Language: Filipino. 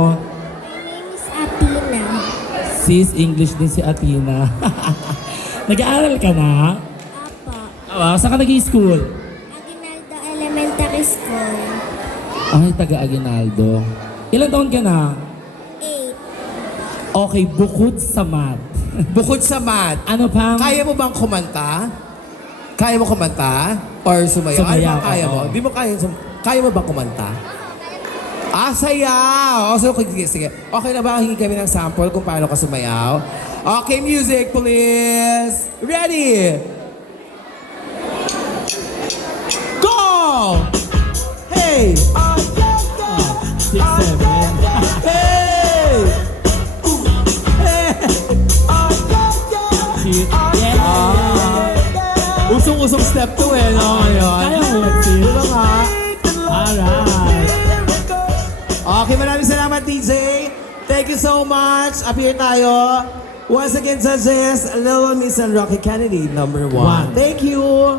Oh, My name is Athena. sis, English din si Athena. Nag-aaral ka na? Apo. Saan ka nag-i-school? Aguinaldo Elementary School. Ay, taga-Aguinaldo. Ilan taon ka na? 8. Okay, bukod sa math. Bukod sa math, Ano pang... kaya mo bang kumanta? Kaya mo kumanta? Or sumayaw? Ano Sumayaw, ba kaya mo? oo. Di mo kaya, kaya mo bang kumanta? Sayaw! So, sige. Okay na ba? Hingi kami ng sample kung paano ka sumayaw. Okay, music please! Ready? Go! Hey! 6, 7. Hey! Yeah! Usong-usong step 2 eh, no? Ngayon. Kaya mo yan, sis. Diba nga? Alright. Okay, maraming salamat, DJ. Thank you so much. Appear tayo. Once again, judges, Little Miss and Rocky Kennedy, number 1. One. Thank you.